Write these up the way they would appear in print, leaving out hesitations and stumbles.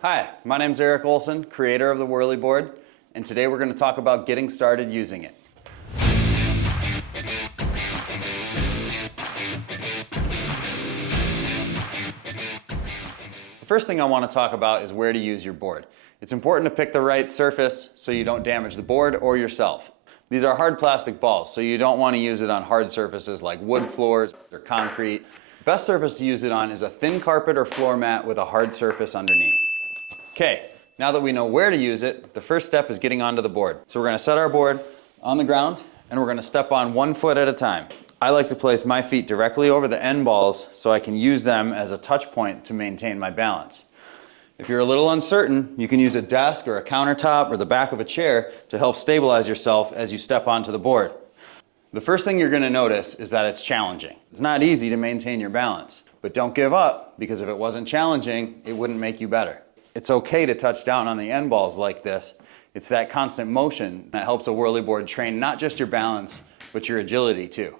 Hi, my name's Eric Olson, creator of the Whirly Board, and today we're going to talk about getting started using it. The first thing I want to talk about is where to use your board. It's important to pick the right surface so you don't damage the board or yourself. These are hard plastic balls, so you don't want to use it on hard surfaces like wood floors or concrete. The best surface to use it on is a thin carpet or floor mat with a hard surface underneath. Okay, now that we know where to use it, the first step is getting onto the board. So we're going to set our board on the ground and we're going to step on 1 foot at a time. I like to place my feet directly over the end balls so I can use them as a touch point to maintain my balance. If you're a little uncertain, you can use a desk or a countertop or the back of a chair to help stabilize yourself as you step onto the board. The first thing you're going to notice is that it's challenging. It's not easy to maintain your balance, but don't give up, because if it wasn't challenging, it wouldn't make you better. It's okay to touch down on the end balls like this. It's that constant motion that helps a whirly board train not just your balance, but your agility too.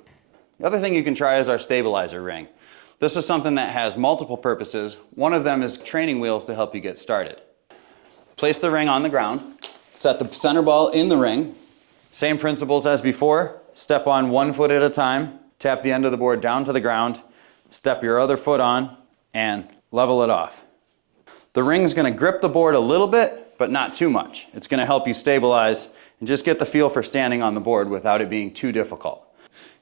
The other thing you can try is our stabilizer ring. This is something that has multiple purposes. One of them is training wheels to help you get started. Place the ring on the ground, set the center ball in the ring. Same principles as before. Step on 1 foot at a time, tap the end of the board down to the ground, step your other foot on, and level it off. The ring's going to grip the board a little bit, but not too much. It's going to help you stabilize and just get the feel for standing on the board without it being too difficult.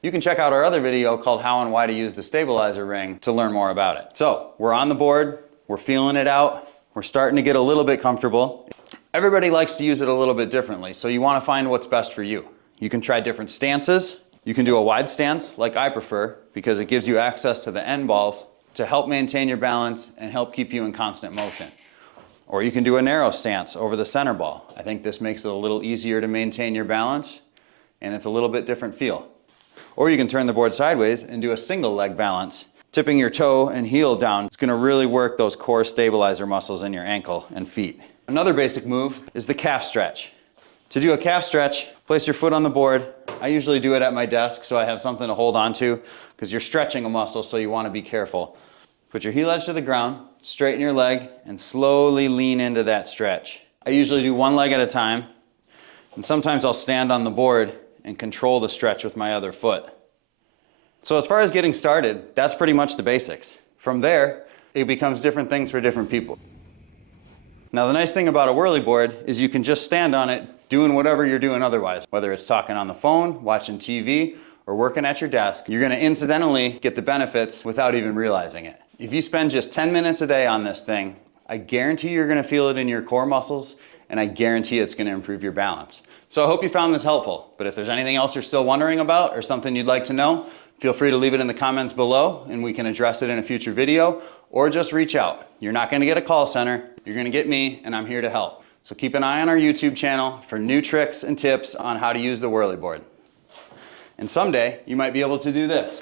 You can check out our other video called How and Why to Use the Stabilizer Ring to learn more about it. So, we're on the board, we're feeling it out, we're starting to get a little bit comfortable. Everybody likes to use it a little bit differently, so you want to find what's best for you. You can try different stances. You can do a wide stance, like I prefer, because it gives you access to the end balls to help maintain your balance and help keep you in constant motion. Or you can do a narrow stance over the center ball. I think this makes it a little easier to maintain your balance, and it's a little bit different feel. Or you can turn the board sideways and do a single leg balance, tipping your toe and heel down. It's going to really work those core stabilizer muscles in your ankle and feet. Another basic move is the calf stretch. To do a calf stretch, place your foot on the board. I usually do it at my desk so I have something to hold on to, because you're stretching a muscle, so you want to be careful. Put your heel edge to the ground, straighten your leg, and slowly lean into that stretch. I usually do one leg at a time, and sometimes I'll stand on the board and control the stretch with my other foot. So as far as getting started, that's pretty much the basics. From there, it becomes different things for different people. Now the nice thing about a whirly board is you can just stand on it doing whatever you're doing otherwise. Whether it's talking on the phone, watching TV, or working at your desk, you're going to incidentally get the benefits without even realizing it. If you spend just 10 minutes a day on this thing, I guarantee you're going to feel it in your core muscles, and I guarantee it's going to improve your balance. So I hope you found this helpful, but if there's anything else you're still wondering about or something you'd like to know, feel free to leave it in the comments below and we can address it in a future video, or just reach out. You're not going to get a call center, you're going to get me, and I'm here to help. So keep an eye on our YouTube channel for new tricks and tips on how to use the whirly board. And someday you might be able to do this.